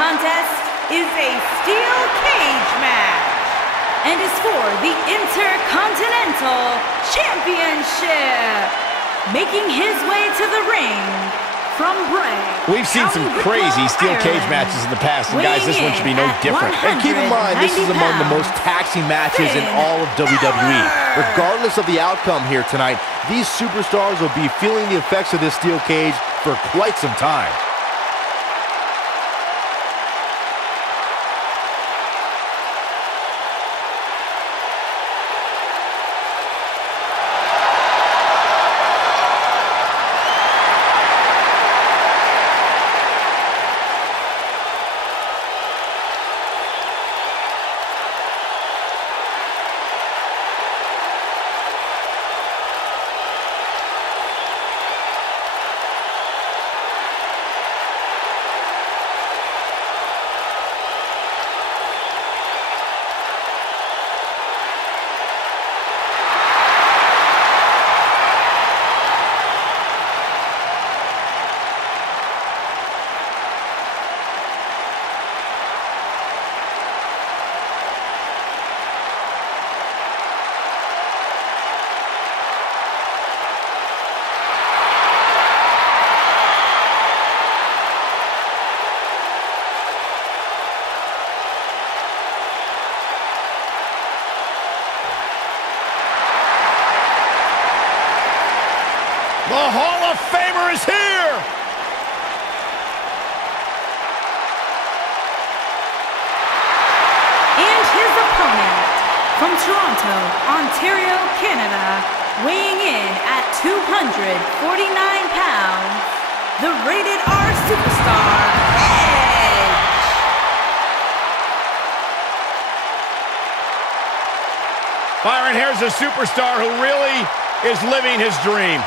contest is a steel cage match and is for the Intercontinental Championship. Making his way to the ring from Bray. We've seen some crazy steel cage matches in the past, and guys, this one should be no different. And keep in mind, this is among the most taxing matches in all of WWE. Regardless of the outcome here tonight, these superstars will be feeling the effects of this steel cage for quite some time. The Hall of Famer is here! And his opponent, from Toronto, Ontario, Canada, weighing in at 249 pounds, the Rated R Superstar, Edge! Byron, here's a superstar who really is living his dream.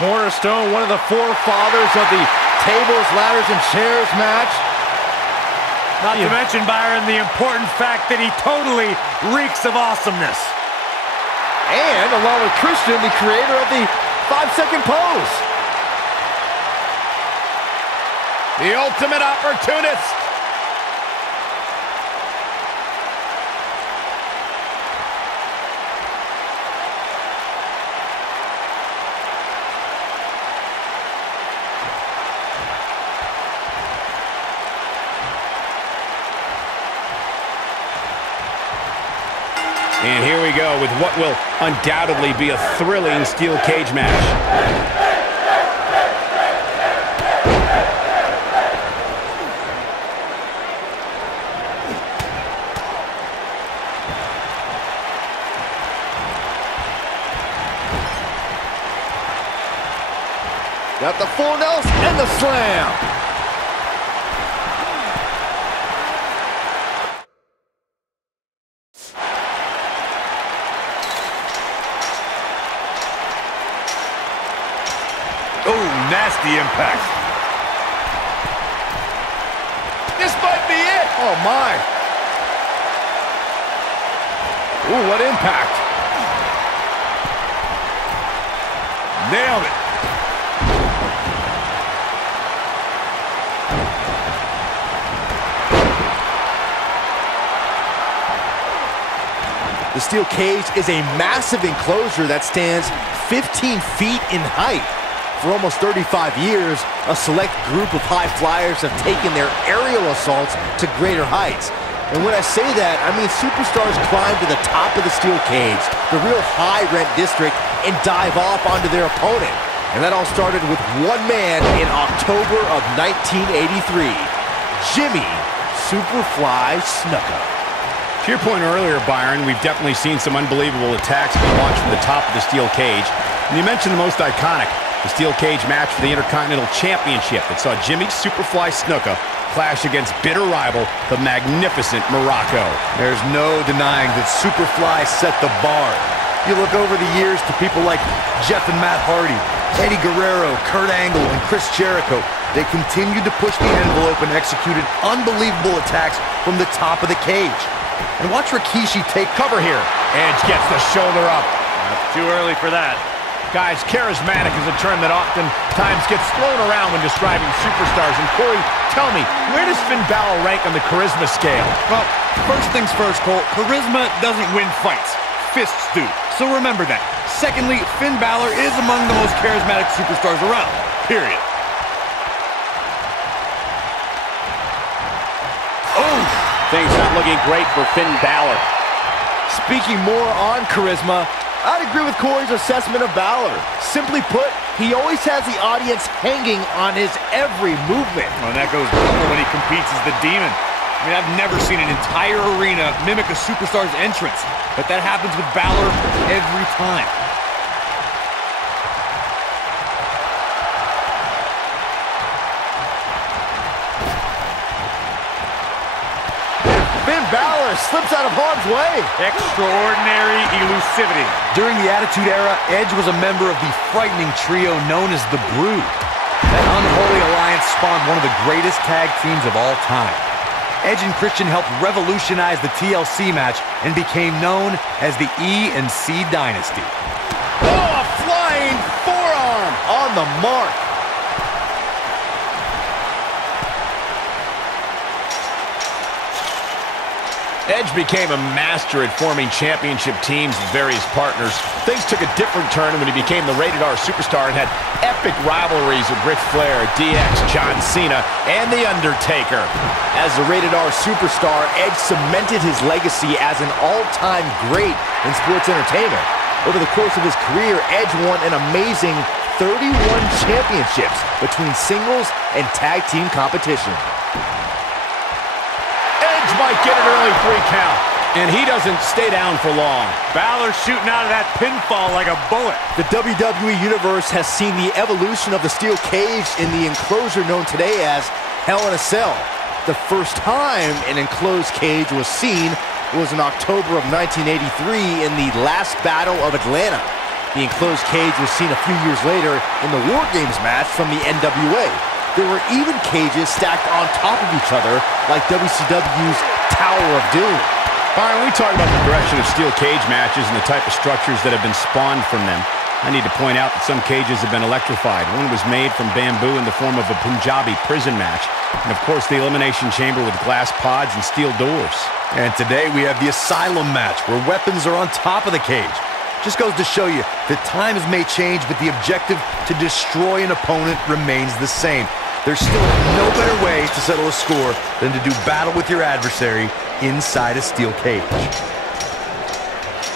Cornerstone, one of the forefathers of the tables, ladders, and chairs match. Not to mention, Byron, the important fact that he totally reeks of awesomeness. And along with Christian, the creator of the 5-second pose. The ultimate opportunist. And here we go with what will undoubtedly be a thrilling steel cage match. Got the full nose and the slam. Nasty impact. This might be it. Oh, my. Ooh, what impact. Nailed it. The steel cage is a massive enclosure that stands 15 feet in height. For almost 35 years, a select group of high flyers have taken their aerial assaults to greater heights. And when I say that, I mean superstars climb to the top of the steel cage, the real high-rent district, and dive off onto their opponent. And that all started with one man in October of 1983, Jimmy Superfly Snuka. To your point earlier, Byron, we've definitely seen some unbelievable attacks launched from the top of the steel cage. And you mentioned the most iconic, the steel cage match for the Intercontinental Championship that saw Jimmy Superfly Snuka clash against bitter rival, the magnificent Morocco. There's no denying that Superfly set the bar. You look over the years to people like Jeff and Matt Hardy, Eddie Guerrero, Kurt Angle, and Chris Jericho. They continued to push the envelope and executed unbelievable attacks from the top of the cage. And watch Rikishi take cover here. Edge gets the shoulder up. Too early for that. Guys, charismatic is a term that oftentimes gets thrown around when describing superstars. And Corey, tell me, where does Finn Balor rank on the charisma scale? Well, first things first, Cole. Charisma doesn't win fights. Fists do. So remember that. Secondly, Finn Balor is among the most charismatic superstars around. Period. Oh! Things not looking great for Finn Balor. Speaking more on charisma, I'd agree with Corey's assessment of Balor. Simply put, he always has the audience hanging on his every movement. Well, and that goes double when he competes as the Demon. I mean, I've never seen an entire arena mimic a superstar's entrance, but that happens with Balor every time. Finn Balor slips out of harm's way. Extraordinary elusivity. During the Attitude Era, Edge was a member of the frightening trio known as the Brood. That unholy alliance spawned one of the greatest tag teams of all time. Edge and Christian helped revolutionize the TLC match and became known as the E&C Dynasty. Oh, a flying forearm on the mark. Edge became a master at forming championship teams with various partners. Things took a different turn when he became the Rated R superstar and had epic rivalries with Ric Flair, DX, John Cena, and The Undertaker. As a Rated R superstar, Edge cemented his legacy as an all-time great in sports entertainment. Over the course of his career, Edge won an amazing 31 championships between singles and tag team competition. Might get an early 3 count, and he doesn't stay down for long. Balor shooting out of that pinfall like a bullet. The WWE Universe has seen the evolution of the steel cage in the enclosure known today as Hell in a Cell. The first time an enclosed cage was seen was in October of 1983 in the last Battle of Atlanta. The enclosed cage was seen a few years later in the War Games match from the NWA. There were even cages stacked on top of each other, like WCW's Tower of Doom. Byron, we talk about the direction of steel cage matches and the type of structures that have been spawned from them. I need to point out that some cages have been electrified. One was made from bamboo in the form of a Punjabi prison match. And, of course, the Elimination Chamber with glass pods and steel doors. And today we have the Asylum match, where weapons are on top of the cage. Just goes to show you that times may change, but the objective to destroy an opponent remains the same. There's still no better way to settle a score than to do battle with your adversary inside a steel cage.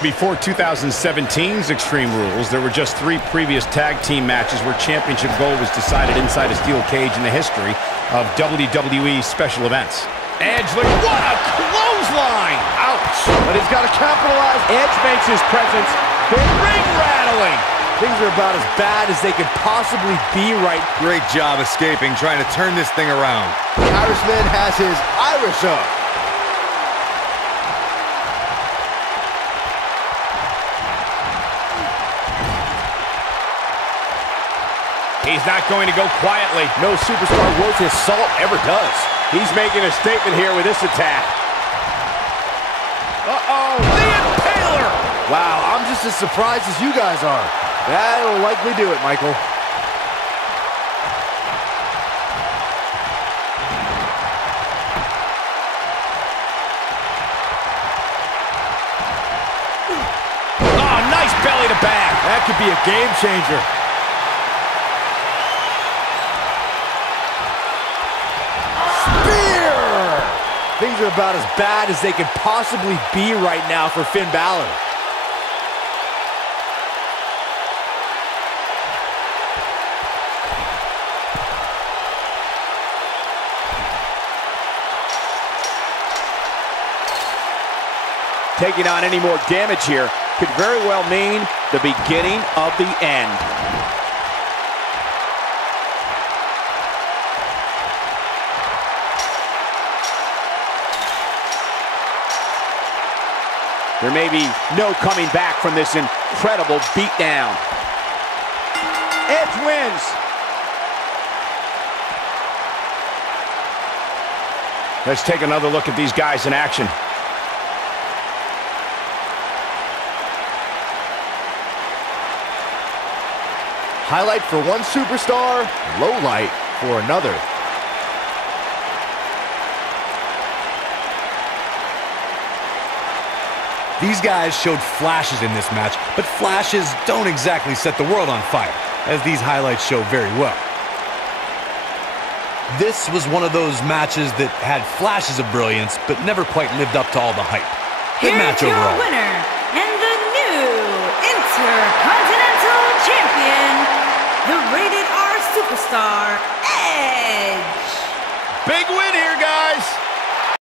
Before 2017's Extreme Rules, there were just 3 previous tag team matches where championship gold was decided inside a steel cage in the history of WWE special events. Edge, look, what a clothesline! Ouch! But he's got to capitalize. Edge makes his presence, the ring rattling! Things are about as bad as they could possibly be right. Great job escaping, trying to turn this thing around. The Irishman has his Irish up. He's not going to go quietly. No superstar worth his salt ever does. He's making a statement here with this attack. Uh-oh, the Impaler! Wow, I'm just as surprised as you guys are. That'll likely do it, Michael. Oh, nice belly to back. That could be a game changer. Spear! Things are about as bad as they could possibly be right now for Finn Balor. Taking on any more damage here could very well mean the beginning of the end. There may be no coming back from this incredible beatdown. Edge wins. Let's take another look at these guys in action. Highlight for one superstar, low light for another. These guys showed flashes in this match, but flashes don't exactly set the world on fire, as these highlights show very well. This was one of those matches that had flashes of brilliance, but never quite lived up to all the hype. Good match Here's overall. your winner and the new Intercontinental Champion, the Rated R Superstar, Edge. Big win!